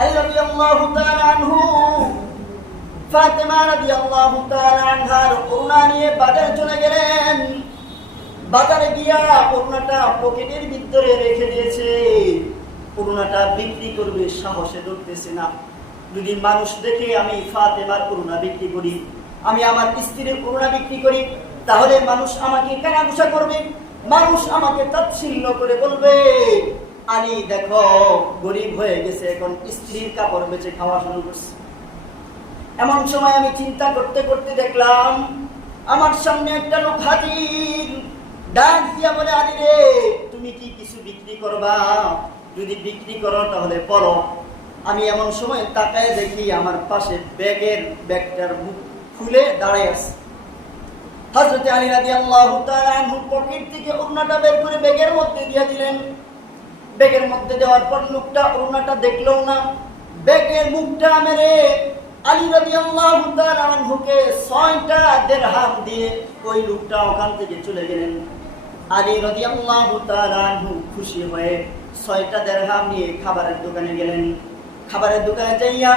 আলী রাদিয়াল্লাহু তাআলা আনহু ফাতেমা রাদিয়াল্লাহু তাআলা আনহার ওড়না নিয়ে বাজারে চলে গেলেন। বাজারে গিয়া ওড়নাটা পকেটের ভিতরে রেখে দিয়েছে। ওড়নাটা বিক্রি করবে সাহসে ধরতেছে না। যদি মানুষ দেখে আমি ফাতেমার ওড়না বিক্রি করি, আমি আমার স্ত্রীর ওড়না বিক্রি করি, তাহলে মানুষ আমাকে কানাঘুষা করবে, মানুষ আমাকে তাচ্ছিল্য করে বলবে আলী দেখো গরিব হয়ে গেছে, এখন স্ত্রীর কাপড় বেচে খাওয়া শুরু করছে। এমন সময় আমি চিন্তা করতে করতে দেখলাম আমার সামনে একটা লোক হাজির। ডাক দিয়া বলে, আলী রে তুমি কি কিছু বিক্রি করবা? যদি বিক্রি করো তাহলে বলো। আমি এমন সময় তাকায় দেখি আমার পাশে ব্যাগটার মুখ খুলে দাঁড়ায় আছে। হযরত আলী রাদিয়াল্লাহু তাআলা আনহু পকেট থেকে ওড়নাটা বের করে ব্যাগের মধ্যে দিয়ে দিলেন। ব্যাগের মধ্যে দেওয়ার পর লোকটা ওড়নাটা দেখলো না, ব্যাগের মুখটা মেরে আলী রাদিয়াল্লাহু তাআলা আনহুকে 6টা দিরহাম দিয়ে ওই লোকটা ওখান থেকে চলে গেলেন। আলী রাদিয়াল্লাহু তাআলা আনহু খুশি হয়ে 6টা দিরহাম নিয়ে খাবারের দোকানে গেলেন। খাবারের দোকানে যাইয়া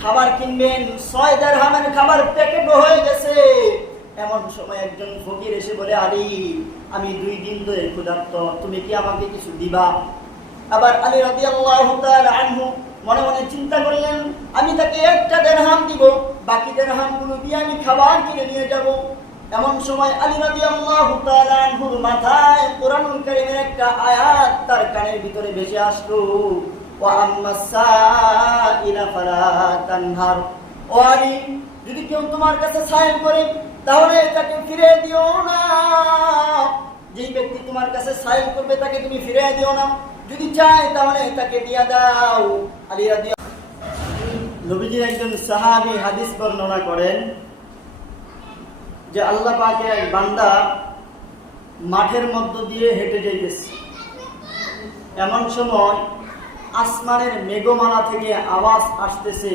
খাবার কিনবেন, 6 দিরহামের খাবার প্যাকেট হয়ে গেছে। এমন সময় একজন ফকির এসে বলে, আলী আমি 2 দিন ধরে ক্ষুধার্ত, তুমি কি আমাকে কিছু দিবা? আবার আলী রাদিয়াল্লাহু তাআলা আনহু মনে মনে চিন্তা করলেন, আমি তাকে 1টা দিরহাম দিব, বাকি দিরহামগুলো দিয়ে আমি খাবার কিনে নিয়ে যাব। এমন সময় আলী রাদিয়াল্লাহু তাআলা আনহুর মাথায় কোরআনুল কারীমের একটা আয়াত তার কানের ভিতরে ভেসে আসলো, ওয়া আম্মাস সাইলা ফালা তানহার। ও আলী, যদি কেউ তোমার কাছে সাইল করে তাহলে তাকে ফিরে দিও না। যেই ব্যক্তি তোমার কাছে সাইল করবে তাকে তুমি ফিরে দিও না, যদি চায় তাহলে তাকে দিয়া দাও। আলী রাদিয়াল্লাহু নবীজির একজন সাহাবী হাদিস বর্ণনা করেন যে আল্লাহ পাকের এক বান্দা মাঠের মধ্য দিয়ে হেঁটে যাইতেছে। এমন সময় আসমানের মেঘমালা থেকে আওয়াজ আসতেছে,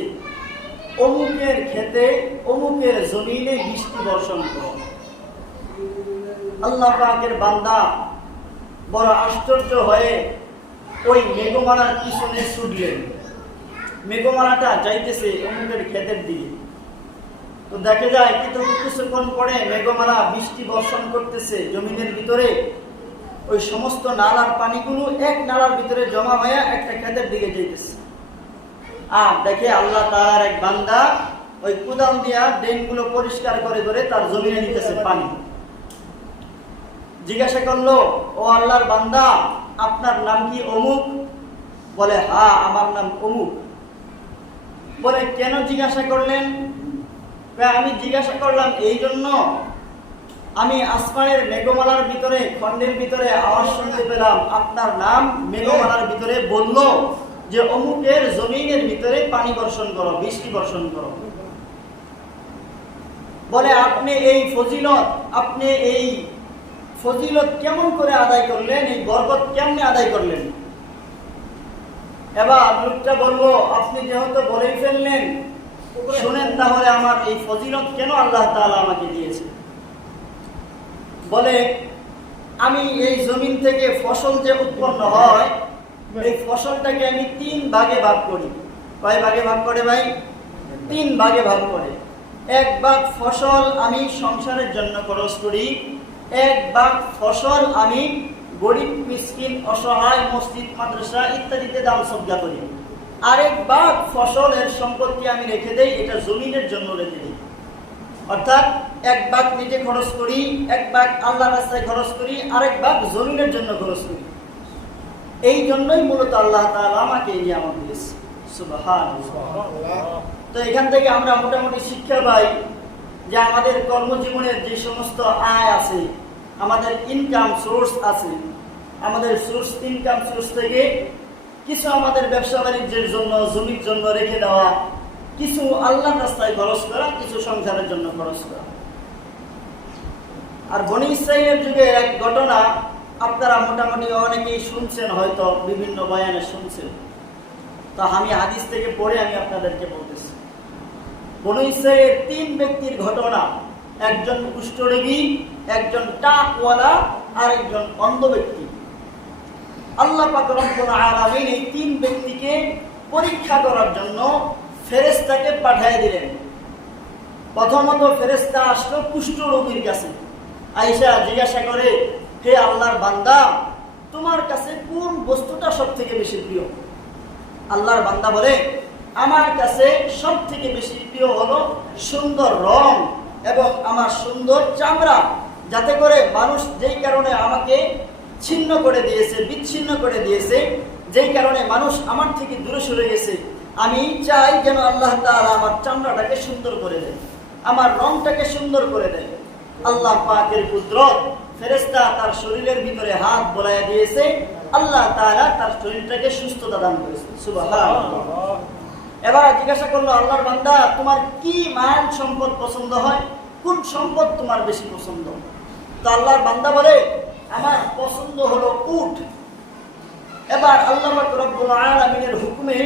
অমুকের খেতে অমুকের জমিনে বৃষ্টি বর্ষণ করো। আল্লাহ পাকের বান্দা বড় আশ্চর্য হয়ে ওই মেঘমালার পিছনে ছুটলেন। মেঘমালাটা যাইতেছে অমুকের ক্ষেতের দিকে। তো দেখে যায় কিছুক্ষণ পরে মেঘমালা বৃষ্টি বর্ষণ করতেছে জমিনের ভিতরে। ওই সমস্ত নালার পানিগুলো এক নালার ভিতরে জমা হয়ে একটা ক্ষেতের দিকে যাইতেছে। আর দেখে আল্লাহ তাআলার এক বান্দা ওই কুদাল দিয়া ড্রেনগুলো পরিষ্কার করে করে তার জমিনে নিতেছে পানি। জিজ্ঞাসা করলো, ও আল্লাহর বান্দা আপনার নাম কি অমুক? বলে, হ্যাঁ আমার নাম অমুক। বলে, কেন জিজ্ঞাসা করলেন? আমি জিজ্ঞাসা করলাম এই জন্য, আমি আসমানের মেঘমালার ভিতরে খণ্ডের ভিতরে আওয়াজ শুনতে পেলাম আপনার নাম মেঘমালার ভিতরে বলল যে অমুকের জমিনের ভিতরে পানি বর্ষণ করো, বৃষ্টি বর্ষণ করো। বলে, আপনি এই ফজিলত কেমন করে আদায় করলেন? এই বরকত কেমনে আদায় করলেন? এবার লোকটা বলল, আপনি যেহেতু বলেই ফেললেন, শুনেন তাহলে আমার এই ফজিলত কেন আল্লাহ তাআলা আমাকে দিয়েছে। বলে, আমি এই জমিন থেকে ফসল যে উৎপন্ন হয় এই ফসলটাকে আমি 3 ভাগে ভাগ করি। কয় ভাগে ভাগ করে ভাই? 3 ভাগে ভাগ করে। 1 ভাগ ফসল আমি সংসারের জন্য খরচ করি, 1 ভাগ ফসল আমি গরিব মিসকিন অসহায় মসজিদ মাদ্রাসা ইত্যাদিতে দান সদকা করি, আরেক ভাগ ফসলের সম্পত্তি আমি রেখে দেই, এটা জমিনের জন্য রেখে দিই। অর্থাৎ 1 ভাগ নিজে খরচ করি, 1 ভাগ আল্লাহর রাস্তায় খরচ করি, আরেক ভাগ জমিনের জন্য খরচ করি। এই জন্যই মূলত আল্লাহ তাআলা আমাকে এই নিয়ামত দিয়েছে। সুবহানাল্লাহ। তো এখান থেকে আমরা মোটামুটি শিক্ষা পাই যে আমাদের কর্মজীবনের যে সমস্ত আয় আছে, আমাদের ইনকাম সোর্স আছে, আমাদের ইনকাম সোর্স থেকে কিছু আমাদের ব্যবসা বাণিজ্যের জন্য, জমির জন্য রেখে দেওয়া, কিছু আল্লাহর রাস্তায় খরচ করা, কিছু সংসারের জন্য খরচ করা। আর বনী ইসরাঈলের যুগে এক ঘটনা আপনারা মোটামুটি অনেকেই শুনছেন, হয়তো বিভিন্ন বয়ানে শুনছেন। তো আমি হাদিস থেকে পড়ে আমি আপনাদেরকে বলতেছি। বনী ইসরাঈলের 3 ব্যক্তির ঘটনা, একজন কুষ্ঠরোগী, একজন টাকওয়ালা, আর একজন অন্ধ ব্যক্তি। আল্লাহ পাক রব্বুল আলামিন এই 3 ব্যক্তিকে পরীক্ষা করার জন্য ফেরেশতাকে পাঠিয়ে দিলেন। প্রথমত ফেরেশতা আসলো কুষ্ঠ রোগীর কাছে, আয়েশা জিজ্ঞাসা করে, হে আল্লাহর বান্দা, তোমার কাছে কোন বস্তুটা সব থেকে বেশি প্রিয়? আল্লাহর বান্দা বলে, আমার কাছে সব থেকে বেশি প্রিয় হলো সুন্দর রং এবং আমার সুন্দর চামড়া, যাতে করে মানুষ যেই কারণে আমাকে ছিন্ন করে দিয়েছে, বিচ্ছিন্ন করে দিয়েছে, যেই কারণে মানুষ আমার থেকে দূরে সরে গেছে, আমি চাই যেন আল্লাহ তাআলা আমার চামড়াটাকে সুন্দর করে দেয়, আমার রংটাকে সুন্দর করে দেয়। আল্লাহ পাকের কুদরত, ফেরেশতা তার শরীরের ভিতরে হাত বোলাইয়া দিয়েছে, আল্লাহ তাআলা তার শরীরটাকে সুস্থতা দান করেছে। সুবহানাল্লাহ। এবার জিজ্ঞাসা করলো, আল্লাহর বান্দা, তোমার কি মাল সম্পদ পছন্দ হয়? কোন সম্পদ তোমার বেশি পছন্দ? তো আল্লাহর বান্দা বলে, আমার পছন্দ হলো উট। এবার আল্লাহ পাক রব্বুল আলামিনের হুকুমে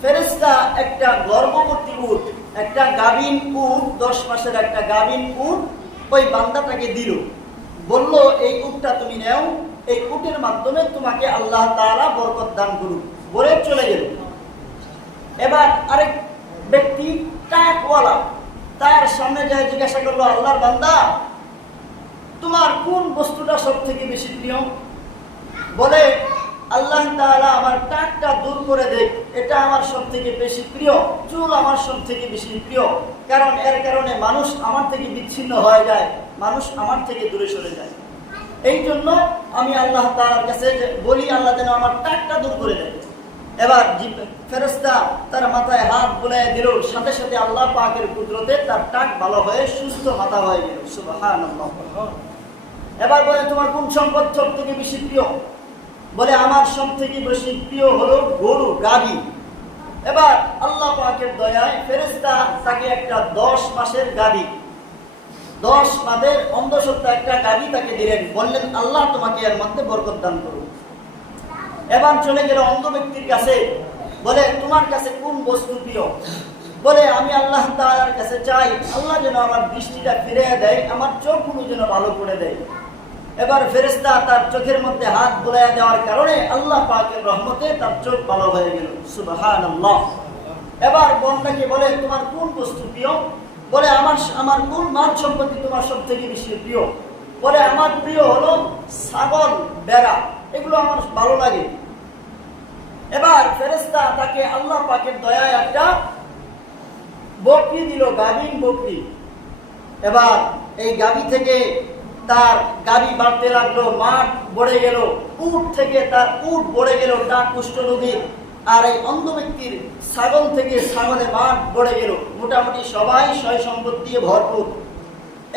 ফেরেশতা একটা গর্ভবতী উট, একটা গাভীন উট, 10 মাসের একটা গাভীন উট ওই বান্দাটাকে দিল, বলল, এই উটটা তুমি নাও, এই উটের মাধ্যমে তোমাকে আল্লাহ তাআলা বরকত দান করুক, বলে চলে গেল। এবার আরেক ব্যক্তি টাকওয়ালা, তার সামনে যায় জিজ্ঞাসা করলো, আল্লাহর বান্দা, তোমার কোন বস্তুটা সব থেকে বেশি প্রিয়? বলে, আল্লাহ তাআলা আমার টাকটা দূর করে দেখ, এটা আমার সব থেকে বেশি প্রিয়, চুল আমার সব থেকে বেশি প্রিয়, কারণ এর কারণে মানুষ আমার থেকে বিচ্ছিন্ন হয়ে যায়, মানুষ আমার থেকে দূরে সরে যায়। এই জন্য আমি আল্লাহ তাআলার কাছে বলি, আল্লাহ যেন আমার টাকটা দূর করে দেয়। এবার ফেরেশতা তার মাথায় হাত বুলাইয়া দিল, সাথে সাথে আল্লাহ পাকের কুদরতে তার টাক ভালো হয়ে সুস্থ মাথা হয়ে গেল। সুবহানাল্লাহ। এবার বলে, তোমার কোন সম্পদ সব থেকে বেশি প্রিয়? বলে, আমার সব থেকে বেশি প্রিয় হলো গরু, গাভী। এবার আল্লাহ পাকের দয়ায় ফেরেশতা তাকে একটা 10 মাসের গাভী, 10 মাসের অন্ধসত্ত্বা একটা গাভী তাকে দিলেন, বললেন, আল্লাহ তোমাকে এর মধ্যে বরকত দান করুন। এবার চলে গেল অন্ধ ব্যক্তির কাছে, বলে, তোমার কাছে কোন বস্তু প্রিয়? বলে, আমি আল্লাহ তাআলার কাছে চাই আল্লাহ যেন আমার দৃষ্টিটা ফিরিয়ে দেয়, আমার চোখগুলো যেন ভালো করে দেয়। এবার ফেরেশতা তার চোখের মধ্যে হাত বুলাইয়া দেওয়ার কারণে আল্লাহ পাকের রহমতে তার চোখ ভালো হয়ে গেল। সুবহানাল্লাহ। এবার বন্দাকে বলে, তোমার কোন বস্তু প্রিয়? বলে, আমার কোন মাল সম্পত্তি তোমার সব থেকে বেশি প্রিয়? বলে, আমার প্রিয় হলো ছাগল, ভেড়া, এগুলো আমার ভালো লাগে। এবার ফেরেশতা তাকে আল্লাহ পাকের দয়ায় একটা বকরি দিল, গাভীন বকরি। এবার এই গাভী থেকে তার গাভী বাড়তে লাগলো, মাঠ বড়ে গেল, উট থেকে তার উট বড়ে গেল, টাক কুষ্ঠ রোগীর। আর এই অন্ধ ব্যক্তির ছাগল থেকে ছাগলে মাঠ বড়ে গেল, মোটামুটি সবাই সয় সম্পদ দিয়ে ভরপুর।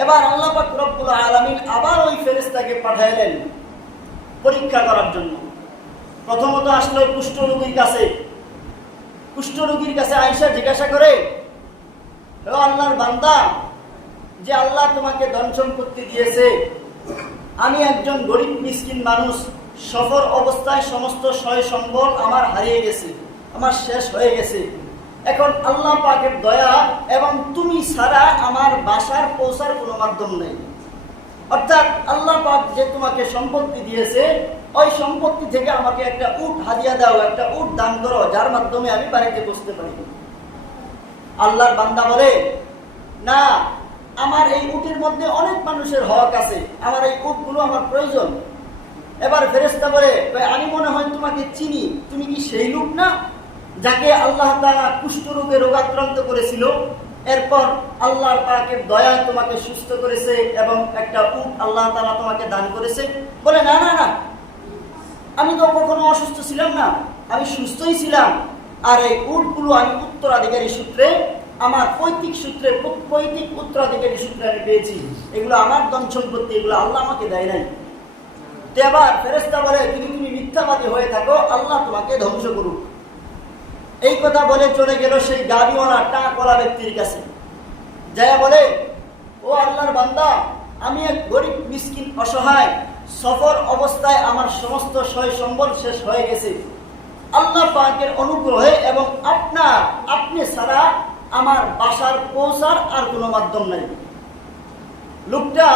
এবার আল্লাহ পাক রব্বুল আলামিন আবার ওই ফেরেশতাকে পাঠাইলেন পরীক্ষা করার জন্য। প্রথমত আসলো কুষ্ঠ রোগীর কাছে। কুষ্ঠ রোগীর কাছে আয়েশা জিজ্ঞাসা করে, হে আল্লাহর বান্দা, যে আল্লাহ তোমাকে ধন সম্পত্তি দিয়েছে, আমি একজন গরিব মিসকিন মানুষ, সফর অবস্থায় সমস্ত সয় সম্বল আমার হারিয়ে গেছে, আমার শেষ হয়ে গেছে। এখন আল্লাহ পাকের দয়া এবং তুমি ছাড়া আমার বাসার পৌঁছার কোনো মাধ্যম নেই। অর্থাৎ আল্লাহ পাক যে তোমাকে সম্পত্তি দিয়েছে, ওই সম্পত্তি থেকে আমাকে একটা উট হাদিয়া দাও, একটা উট দান করো, যার মাধ্যমে আমি বাড়িতে বসতে পারি। আল্লাহর বান্দা বলে, না, আমার এই উটের মধ্যে অনেক মানুষের হক আছে, আমার এই উটগুলো আমার প্রয়োজন। এবার ফেরেশতা বলে, আমি মনে হয় তোমাকে চিনি, তুমি কি সেই লোক না যাকে আল্লাহ তাআলা কুষ্ঠ রোগে রোগাক্রান্ত করেছিল, এরপর আল্লাহ পাকের দয়া তোমাকে সুস্থ করেছে এবং একটা উট আল্লাহ তাআলা তোমাকে দান করেছে? বলে, না না না, আমি তো কখনো অসুস্থ ছিলাম না, আমি সুস্থই ছিলাম। আর এই উটগুলো আমি উত্তরাধিকারী সূত্রে, আমার পৈতৃক উত্তরাধিকারী সূত্রে আমি পেয়েছি, এগুলো আমার ধন সম্পত্তি, এগুলো আল্লাহ আমাকে দেয় নাই। তো এবার ফেরেশতা বলে, যদি তুমি মিথ্যাবাদী হয়ে থাকো, আল্লাহ তোমাকে ধ্বংস করুক। এই কথা বলে চলে গেল সেই গাড়িওয়ালা টাকওয়ালা ব্যক্তির কাছে। যায়া বলে, ও আল্লাহর বান্দা, আমি এক গরিব মিসকিন অসহায়, সফর অবস্থায় আমার সমস্ত সয় সম্বল শেষ হয়ে গেছে। আল্লাহ পাকের অনুগ্রহে এবং আপনি ছাড়া আমার বাসার পৌঁছার আর কোনো মাধ্যম নেই। লোকটা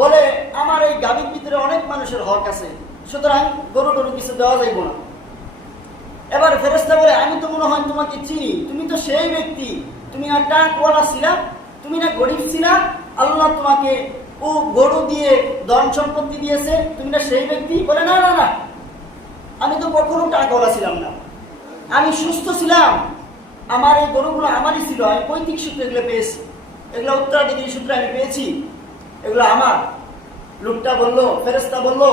বলে, আমার এই গাভীর ভিতরে অনেক মানুষের হক আছে, সুতরাং গরু টরু কিছু দেওয়া যাইব না। এবার ফেরেশতা বলে, আমি তো মনে হয় তোমাকে চিনি, তুমি তো সেই ব্যক্তি, তুমি না টাকাওয়ালা ছিলা, তুমি না গরিব ছিলা, আল্লাহ তোমাকে ও গরু দিয়ে ধন সম্পত্তি দিয়েছে, তুমি না সেই ব্যক্তি? বলে, না না না, আমি তো কখনো টাকাওয়ালা ছিলাম না, আমি সুস্থ ছিলাম, আমার এই গরুগুলো আমারই ছিল, আমি পৈতৃক সূত্রে এগুলো পেয়েছি, এগুলো উত্তরাধিকারী সূত্রে আমি পেয়েছি, এগুলো আমার। লোকটা বললো, ফেরেশতা বললো,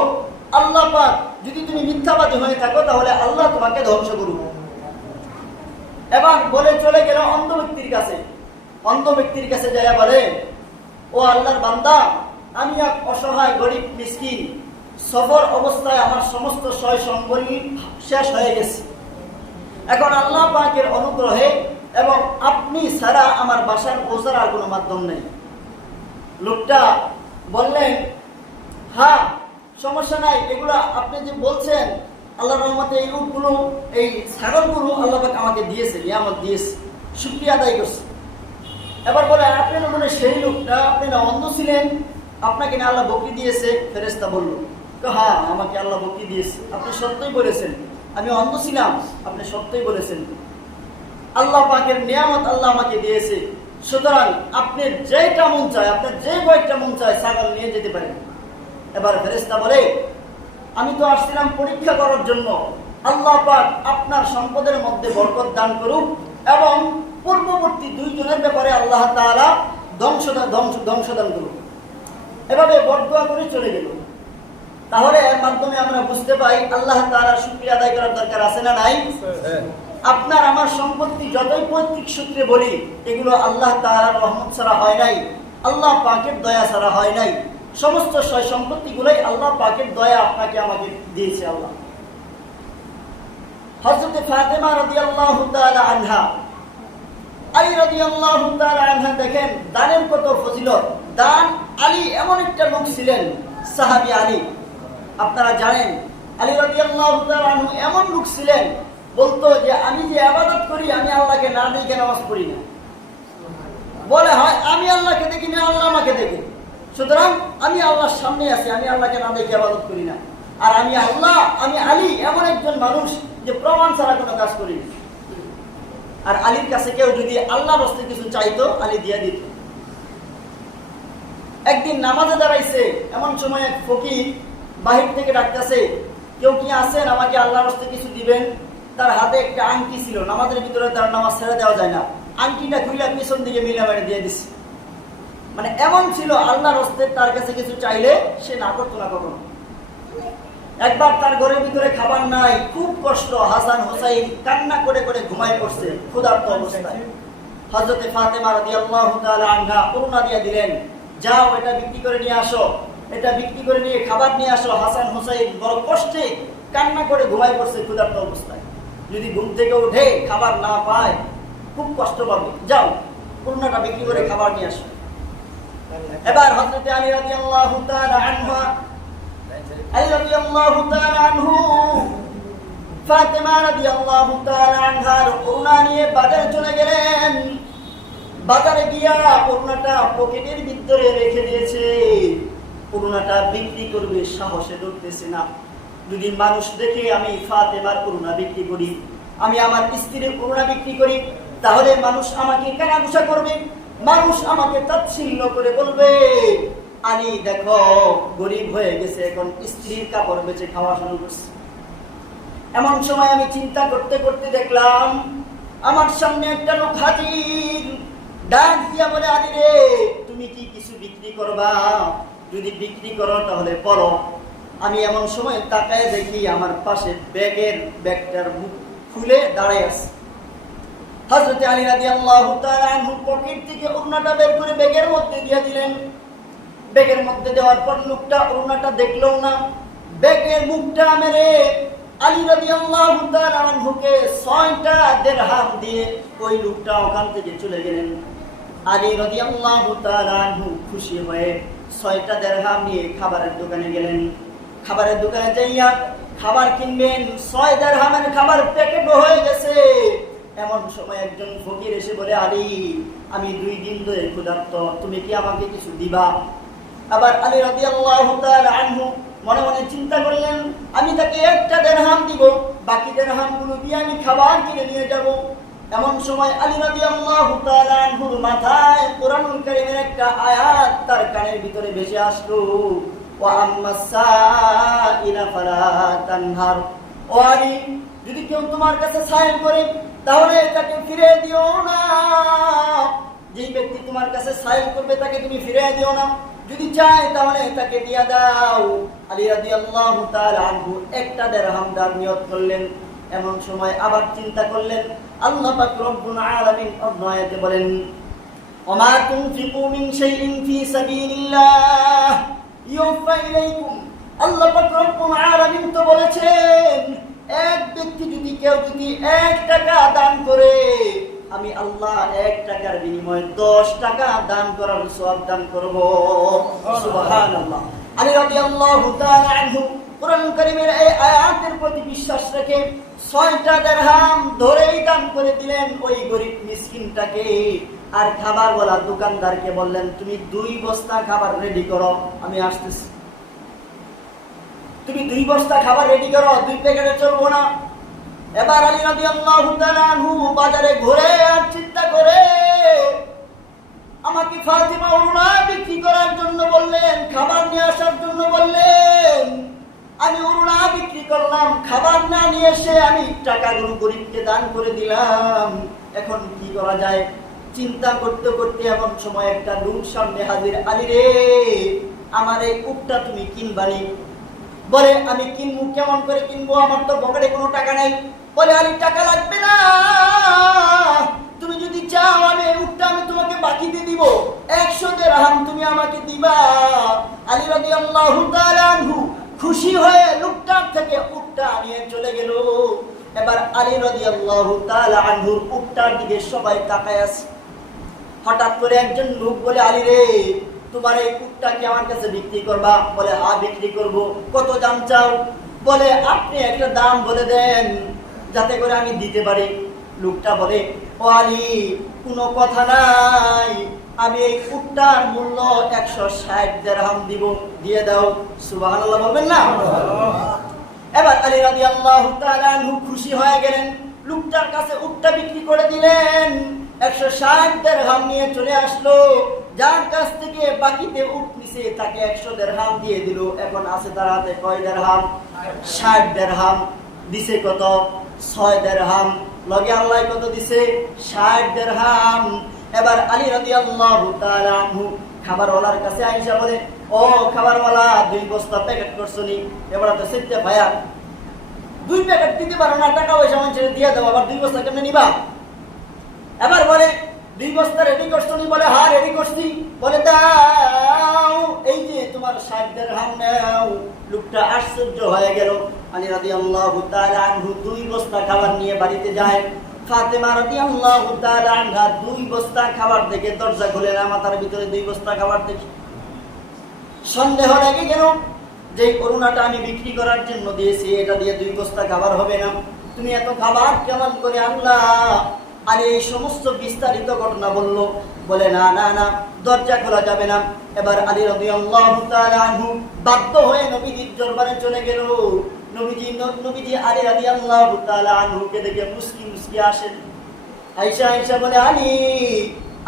আল্লাহ পাক যদি তুমি মিথ্যাবাদী হয়ে থাকো তাহলে আল্লাহ তোমাকে ধ্বংস করুক। এবার বলে চলে গেল অন্ধ ব্যক্তির কাছে। অন্ধ ব্যক্তির কাছে যাইয়া বলে, ও আল্লাহর বান্দা, আমি এক অসহায় গরিব মিসকিন, সফর অবস্থায় আমার সমস্ত সয় সম্পত্তি শেষ হয়ে গেছে, এখন আল্লাহ পাকের অনুগ্রহে এবং আপনি ছাড়া আমার বাসার পৌঁছার আর কোনো মাধ্যম নেই। লোকটা বললেন, হ্যাঁ সমস্যা নাই, এগুলো আপনি যে বলছেন আল্লাহর রহমতে এই উটগুলো, এই ছাগলগুলো আল্লাহ পাক আমাকে দিয়েছে, নিয়ামত দিয়েছে, শুকরিয়া আদায় করছে। এবার বলে, আপনি না মনে সেই লোকটা, আপনি না অন্ধ ছিলেন, আপনাকে না আল্লাহ বকরি দিয়েছে? ফেরেশতা বলল, হ্যাঁ আমাকে আল্লাহ বকরি দিয়েছে, আপনি সত্যই বলেছেন, আমি অন্ধ ছিলাম, আপনি সত্যই বলেছেন, আল্লাহ পাকের নিয়ামত আল্লাহ আমাকে দিয়েছে, সুতরাং আপনি যেটা মন চায়, আপনার যে কয়েকটা মন চায় ছাগল নিয়ে যেতে পারেন। এবার ফেরেশতা বলে, আমি তো আসছিলাম পরীক্ষা করার জন্য, আল্লাহ পাক আপনার সম্পদের মধ্যে বরকত দান করুক এবং পূর্ববর্তী দুইজনের ব্যাপারে আল্লাহ তাআলা ধ্বংস দান করুক। এভাবে বরদোয়া করে চলে গেল। তাহলে এর মাধ্যমে আমরা বুঝতে পাই আল্লাহ তাআলার শুকরিয়া আদায় করার দরকার আছে না নাই? আপনার আমার সম্পত্তি যতই পৈতৃক সূত্রে বলি, এগুলো আল্লাহ তাআলার রহমত ছাড়া হয় নাই, আল্লাহ পাকের দয়া ছাড়া হয় নাই, সমস্ত সয় সম্পত্তি গুলাই আল্লাহ পাকের দয়া আপনাকে আমাকে দিয়েছে আল্লাহ। হযরত ফাতেমা রাদিয়াল্লাহু তাআলা আনহা, আলী রাদিয়াল্লাহু তাআলা আনহা, দেখেন দানের কত ফজিলত। দান, আলী এমন একটা লোক ছিলেন, সাহাবী আলী, আপনারা জানেন আলী রাদিয়াল্লাহু তাআলা আনহু এমন লোক ছিলেন, বলতো যে আমি যে ইবাদত করি আমি আল্লাহকে না দেখে নামাজ পড়ি না। বলে হয় আমি আল্লাহকে দেখি না, আল্লাহ আমাকে দেখে, সুতরাং আমি আল্লাহর সামনে আছি, আমি আল্লাহকে না দেখে ইবাদত করি না। আর আমি আলী এমন একজন মানুষ যে প্রমাণ ছাড়া কোনো কাজ করি না। আর আলীর কাছে কেউ যদি আল্লাহর রাস্তায় কিছু চাইতো, আলী দিয়ে দিত। একদিন নামাজে দাঁড়াইছে, এমন সময় এক ফকির বাহির থেকে ডাকতেছে, কেউ কি আছেন আমাকে আল্লাহর রাস্তায় কিছু দিবেন? তার হাতে একটা আংটি ছিল, নামাজের ভিতরে তার নামাজ ছেড়ে দেওয়া যায় না, আংটিটা খুলে পিছন দিকে মিলা মেরে দিয়ে দিচ্ছে। মানে এমন ছিল, আল্লাহর রাস্তায় তার কাছে কিছু চাইলে সে না করতো না কখনো। একবার তার ঘরের ভিতরে খাবার নাই, খুব কষ্ট, হাসান হোসাইন কান্না করে করে ঘুমায় পড়ছে ক্ষুধার্ত অবস্থায়। হযরত ফাতেমা রাদিয়াল্লাহু তাআলা আনহা করুণা দিয়ে দিলেন, যাও এটা বিক্রি করে নিয়ে আসো, এটা বিক্রি করে নিয়ে খাবার নিয়ে আসো। হাসান হোসাইন বড় কষ্টে কান্না করে ঘুমায় পড়ছে ক্ষুধার্ত অবস্থায়, যদি ঘুম থেকে উঠে খাবার না পায় খুব কষ্ট পাবে, যাও করুণাটা বিক্রি করে খাবার নিয়ে আসো। এবার হযরত আলী রাদিয়াল্লাহু তাআলা আনহু ফাতেমা রাদিয়াল্লাহু তাআলা আনহার করুণা নিয়ে বাজারে চলে গেলেন। বাজারে গিয়া করুণাটা পকেটের ভিতরে রেখে দিয়েছে, করুণাটা বিক্রি করবে সাহসে ধরতেছে না। যদি মানুষ দেখে আমি ফাতেমার করুণা বিক্রি করি, আমি আমার স্ত্রীর করুণা বিক্রি করি, তাহলে মানুষ আমাকে কানাঘুষা করবে, মানুষ আমাকে তাচ্ছিল্য করে বলবে, আলী দেখো গরিব হয়ে গেছে, এখন স্ত্রীর কাপড় বেচে খাওয়া শুরু করছে। এমন সময় আমি চিন্তা করতে করতে দেখলাম আমার সামনে একটা লোক হাজির, ডাক দিয়া বলে, আলী রে তুমি কি কিছু বিক্রি করবা? যদি বিক্রি করো তাহলে বলো। আমি এমন সময় তাকায় দেখি আমার পাশে ব্যাগটার মুখ খুলে দাঁড়ায় আছে। হযরত আলী রাদিয়াল্লাহু তাআলা আনহু পকেট থেকে ওড়নাটা বের করে ব্যাগের মধ্যে দিয়ে দিলেন। ব্যাগের মধ্যে দেওয়ার পর লোকটা ওড়নাটা দেখলো না, ব্যাগের মুখটা মেরে আলী রাদিয়াল্লাহু তাআলা আনহুকে 6টা দিরহাম দিয়ে ওই লোকটা ওখান থেকে চলে গেলেন। আলী রাদিয়াল্লাহু তাআলা আনহু খুশি হয়ে 6টা দিরহাম নিয়ে খাবারের দোকানে গেলেন। খাবারের দোকানে যাইয়া খাবার কিনবেন, 6 দিরহামের খাবার প্যাকেট হয়ে গেছে। এমন সময় একজন ফকির এসে বলে, আলী আমি 2 দিন ধরে ক্ষুধার্ত, তুমি কি আমাকে কিছু দিবা? আবার আলী রাদিয়াল্লাহু তাআলা আনহু মনে মনে চিন্তা করলেন, আমি তাকে একটা দিরহাম দিব, বাকি দিরহামগুলো দিয়ে আমি খাবার কিনে নিয়ে যাব। এমন সময় আলী রাদিয়াল্লাহু তাআলা আনহুর মাথায় কোরআনুল কারীমের একটা আয়াত তার কানের ভিতরে ভেসে আসলো, ওয়া আম্মাস সাইলা ফালা তানহার। ও আলী, যদি কেউ তোমার কাছে সাইল করে তাহলে তাকে ফিরিয়ে দিও না। যেই ব্যক্তি তোমার কাছে সাইল করবে তাকে তুমি ফিরিয়ে দিও না, যদি চায় তাহলে তাকে দিয়ে দাও। আলী রাদিয়াল্লাহু তাআলা আনহু একটা দিরহাম দান নিয়ত করলেন। এমন সময় আবার চিন্তা করলেন, আল্লাহ পাক রব্বুল আলামিন আয়াতে বলেন, ওমা তুনফিকু মিন শাইইন ফি সাবিলিল্লাহ ইউফা ইলাইকুম। আল্লাহ পাক রব্বুল আলামিন তো বলেছেন, এক ব্যক্তি যদি কেউ যদি 1 টাকা দান করে, আমি আল্লাহ 1 টাকার বিনিময়ে 10 টাকা দান করার সওয়াব দান করব। সুবহানাল্লাহ। আলী রাদিয়াল্লাহু তাআলা আনহু কোরআন কারীমের এই আয়াতের প্রতি বিশ্বাস রেখে 6টা দিরহাম ধরেই দান করে দিলেন ওই গরীব মিসকিনটাকে। আর খাবারওয়ালা দোকানদারকে বললেন, তুমি 2 বস্তা খাবার রেডি করো, আমি আসতেছি। তুমি 2 বস্তা খাবার রেডি করো, 2 প্যাকেটে চলবো না। এবার আলী রাদিয়াল্লাহু তাআলা আনহু বাজারে ঘুরে আর চিন্তা করে, আমাকে ফাতিমা ওড়না বিক্রি করার জন্য বললেন, খাবার নিয়ে আসার জন্য বললেন, আমি ওড়না বিক্রি করলাম, খাবার না নিয়ে এসে আমি টাকাগুলো গরিবকে দান করে দিলাম। এখন কি করা যায়? চিন্তা করতে করতে এমন সময় একটা লোক সামনে হাজির। আলী রে, আমার এই উটটা তুমি কিনবানি? বলে, আমি কিনবো, কেমন করে কিনবো, আমার তো পকেটে কোনো টাকা নাই। বলে, আলী টাকা লাগবে না, তুমি যদি চাও আমি উটটা আমি তোমাকে বাকি দিয়ে দিব, 100 দিরহাম তুমি আমাকে দিবা। আলী রাদিয়াল্লাহু তাআলা আনহু খুশি হয়ে লোকটার থেকে উটটা নিয়ে চলে গেল। এবার আলী রাদিয়াল্লাহু তাআলা আনহুর উটটার দিকে সবাই তাকায় আছে। হঠাৎ করে একজন লোক বলে, আলী রে, তোমার এই উটটা কি আমার কাছে বিক্রি করবা? বলে, হ্যাঁ বিক্রি করব। কত দাম চাও? বলে, আপনি একটা দাম বলে দেন যাতে করে আমি দিতে পারি। লোকটা বলে, ও আলী, কোনো কথা নাই, আমি এই উটটার মূল্য 160 দিরহাম দিব, দিয়ে দাও। সুবহানাল্লাহ বলবেন না? এবার আলী রাদিয়াল্লাহু তাআলা আনহু খুশি হয়ে গেলেন, লোকটার কাছে উটটা বিক্রি করে দিলেন। 160 দিরহাম নিয়ে চলে আসলো। যার কাছ থেকে বাকিতে উট নিছে তাকে 100 দিরহাম দিয়ে দিল। এখন আছে তার হাতে কয় দিরহাম? 60 দিরহাম। দিছে কত? 6 দিরহাম। লগে আল্লাহ কত দিছে? 60 দিরহাম। এবার আলী রাদিয়াল্লাহু তাআলা আনহু খাবারওয়ালার কাছে আইসা বলে, ও খাবারওয়ালা, 2 বস্তা প্যাকেট করছনি, এবার তো সেটে ভাইয়া 2 প্যাকেট দিতে পারো না, টাকা পয়সা মানুষের দিয়ে দাও, আবার 2 বস্তা কেমনে নিবা? এবার বলে, 2 বস্তা রেডি করছনি? বলে, হ্যাঁ রেডি করছি। বলে, দাও, এই যে তোমার 60 দিরহাম নাও। লোকটা আশ্চর্য হয়ে গেল। আলী রাদিয়াল্লাহু তাআলা আনহু 2 বস্তা খাবার নিয়ে বাড়িতে যায়। ফাতেমা রাদিয়াল্লাহু তাআলা আনহা 2 বস্তা খাবার দেখে দরজা খুলে না, মাথার ভিতরে 2 বস্তা খাবার দেখে সন্দেহ লেগে গেল যে করুণাটা আমি বিক্রি করার জন্য দিয়েছি, এটা দিয়ে 2 বস্তা খাবার হবে না, তুমি এত খাবার কেমন করে আনলা? আর এই সমস্ত বিস্তারিত ঘটনা বলল। বলে, না না না, দরজা খোলা যাবে না। এবার আলী রাদিয়াল্লাহু তাআলা আনহু বাধ্য হয়ে নবীজির দরবারে চলে গেল। নবীজি আলী রাদিয়াল্লাহু তাআলা আনহুকে দেখে মুস্কি মুস্কি আসেন। আয়েশা বলে, আলী,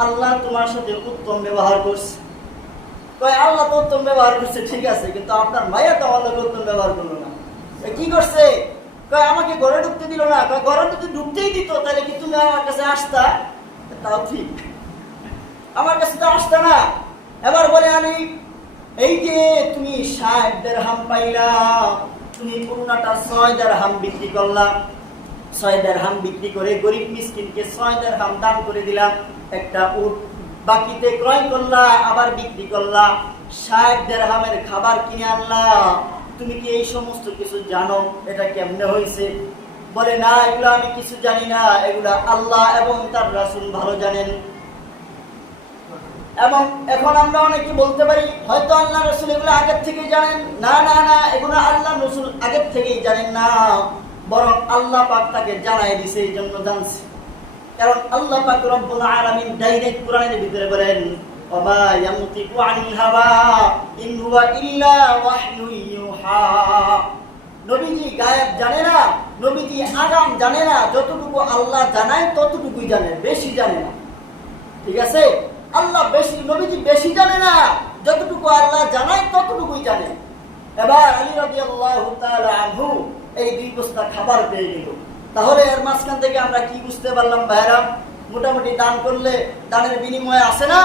আল্লাহ তোমার সাথে উত্তম ব্যবহার করছে। কয়, আল্লাহ তো উত্তম ব্যবহার করছে ঠিক আছে, কিন্তু আপনার মাইয়া তো আল্লাহকে উত্তম ব্যবহার করলো না। কি করছে? কয়, আমাকে ঘরে ঢুকতে দিল না। কয়, ঘরে যদি ঢুকতেই দিত তাহলে কি তুমি আমার কাছে আসতা? তাও ঠিক, আমার কাছে তো আসতা না। এবার বলে, আলী, এই যে তুমি 60 দিরহাম পাইলা, তুমি পুরোটা 6 দিরহাম বিক্রি করলা। 6 দিরহাম বিক্রি করে গরিব মিসকিনকে 6 দিরহাম দান করে দিলাম। একটা উট বাকিতে ক্রয় করলা, আবার বিক্রি করলা, 60 দিরহামের খাবার কিনে আনলা। তুমি কি এই সমস্ত কিছু জানো? এটা কেমনে হয়েছে? বলে, না, এগুলো আমি কিছু জানি না, এগুলা আল্লাহ এবং তার রাসূল ভালো জানেন। এবং এখন আমরা অনেকে বলতে পারি হয়তো আল্লাহ রাসূল এগুলো আগের থেকেই জানেন। না না না, এগুলো আল্লাহ রাসূল আগের থেকেই জানেন না, বরং আল্লাহ পাক তাকে জানাই দিয়েছে, এই জন্য জানছে। কারণ আল্লাহ পাক রব্বুল আলামিন ডাইরেক্ট কোরআনের ভিতরে বলেন, ওমা ইয়ানতিকু আনিল হাওয়া ইন হুয়া ইল্লা ওয়াহয়ুন ইউহা। নবীজি গায়েব জানে না, নবীজি আগাম জানে না, যতটুকু আল্লাহ জানায় ততটুকুই জানে, বেশি জানে না। ঠিক আছে, আল্লাহ বেশি, নবীজি বেশি জানে না, যতটুকু আল্লাহ জানায় ততটুকুই জানে। এবার আলী রাদিয়াল্লাহু তাআলা আনহু এই 2 বস্তা খাবার পেয়ে গেল। তাহলে এর মাঝখান থেকে আমরা কি বুঝতে পারলাম ভাইরা? মোটামুটি দান করলে দানের বিনিময়ে আসে না।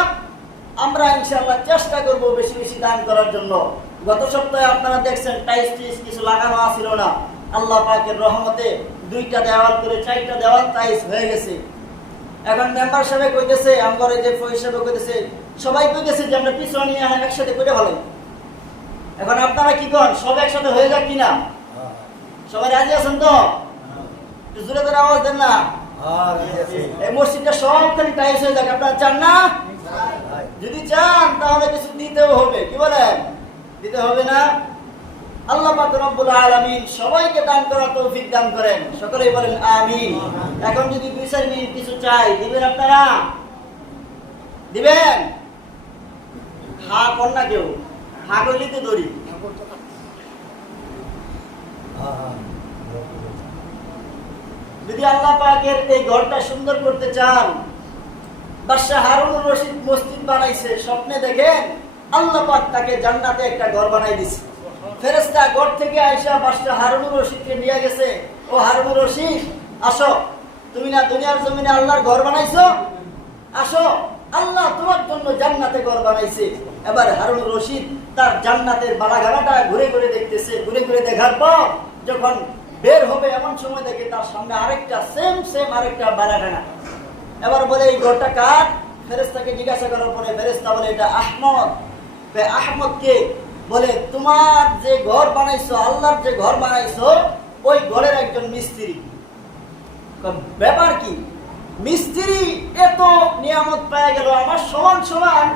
আমরা ইনশাআল্লাহ চেষ্টা করব বেশি বেশি দান করার জন্য। গত সপ্তাহে আপনারা দেখছেন টাইস কিছু লাগানো আছিল না, আল্লাহ পাকের রহমতে 2টা দেওয়াল করে 4টা দেওয়াল টাইস হয়ে গেছে। এখন মেম্বার সাহেব কইতেছে, আমগর এই যে ফয়স সাহেব কইতেছে, সবাই কইতেছে যে আমরা পিছন নিয়ে একসাথে করে ভালোই। এখন আপনারা কি করেন, সব একসাথে হয়ে যাক কিনা? সবাই রাজি আছেন তো? একটু জোরে জোরে আওয়াজ দেন না। এই মসজিদটা সবখানে টাইস হয়ে যাক, আপনারা চান না? যদি চান তাহলে কিছু দিতেও হবে, কি বলেন? দিতে হবে না? আল্লাহ পাক রব্বুল আলামিন সবাইকে দান করার তৌফিক দান করেন, সকলেই বলেন আমিন। এখন যদি 2-4 মিনিট কিছু চাই, দিবেন আপনারা? দিবেন? হ্যাঁ কর না কেউ, হ্যাঁ করলেই তো দড়ি। যদি আল্লাহ পাকের এই ঘরটা সুন্দর করতে চান, বাদশা হারুনুর রশিদ মসজিদ বানাইছে, স্বপ্নে দেখেন আল্লাহ পাক তাকে জান্নাতে একটা ঘর বানাই দিয়েছে। ফেরেশতা ঘর থেকে আয়েশা বাদশা হারুনুর রশিদকে নিয়ে গেছে, ও হারুনুর রশিদ আসো, তুমি না দুনিয়ার জমিনে আল্লাহর ঘর বানাইছো, আসো, আল্লাহ তোমার জন্য জান্নাতে ঘর বানাইছে। এবার হারুনুর রশিদ তার জান্নাতের বাড়াঘাটাটা ঘুরে ঘুরে দেখতেছে। ঘুরে ঘুরে দেখার পর যখন বের হবে এমন সময় দেখে তার সামনে আরেকটা সেম আরেকটা বাড়াঘাটা। এবার বলে এই ঘরটা কার? ফেরেশতাকে জিজ্ঞাসা করার পরে ফেরেশতা বলে এটা আহমদ। আহমদ কে? বলে তোমার যে ঘর বানাইছো, আল্লাহর যে ঘর বানাইছো, ওই ঘরের একজন মিস্ত্রি। ব্যাপার কি? মিস্ত্রি এত নিয়ামত পেয়ে গেল, আমার সমান সমান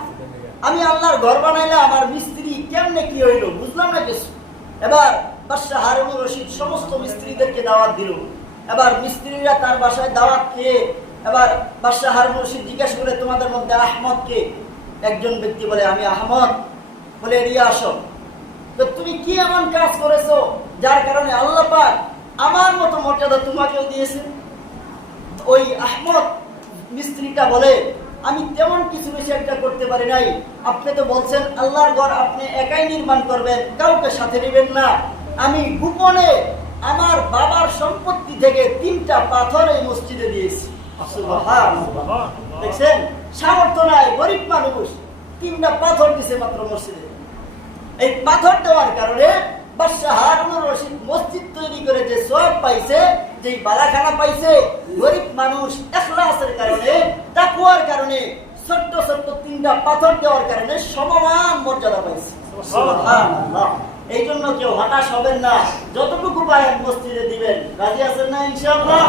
আমি আল্লাহর ঘর বানাইলাম, আমার মিস্ত্রি কেমনে কি হইলো বুঝলাম না কিছু। এবার বাদশা হারুনুর রশিদ সমস্ত মিস্ত্রিদেরকে দাওয়াত দিল। এবার মিস্ত্রিরা তার বাসায় দাওয়াত খেয়ে এবার বাদশা হারুনুর রশিদ জিজ্ঞাসা করে তোমাদের মধ্যে আহমদ কে? একজন ব্যক্তি বলে আমি আহমদ। বলে এরিয়া আসো, তো তুমি কি এমন কাজ করেছো যার কারণে আল্লাহ পাক আমার মতো মর্যাদা তোমাকেও দিয়েছে? ওই আহমদ মিস্ত্রিটা বলে আমি তেমন কিছু বেশি একটা করতে পারি নাই, আপনি তো বলছেন আল্লাহর ঘর আপনি একাই নির্মাণ করবেন, কাউকে সাথে নেবেন না। আমি গোপনে আমার বাবার সম্পত্তি থেকে 3টা পাথর এই মসজিদে দিয়েছি। সুবহানাল্লাহ, দেখছেন সামর্থ্য নাই, গরিব মানুষ, 3টা পাথর দিছে মাত্র মসজিদে। এই পাথর দেওয়ার কারণে বাদশা হারুনুর রশিদ মসজিদ তৈরি করে যে সওয়াব পাইছে, যে বালাখানা পাইছে, গরিব মানুষ ইখলাসের কারণে, তাকওয়ার কারণে, ছোট্ট ছোট্ট 3টা পাথর দেওয়ার কারণে সমান মর্যাদা পাইছে। সুবহানাল্লাহ। এই জন্য কেউ হতাশ হবেন না, যতটুকু পারেন মসজিদে দিবেন। রাজি আছেন না ইনশাআল্লাহ?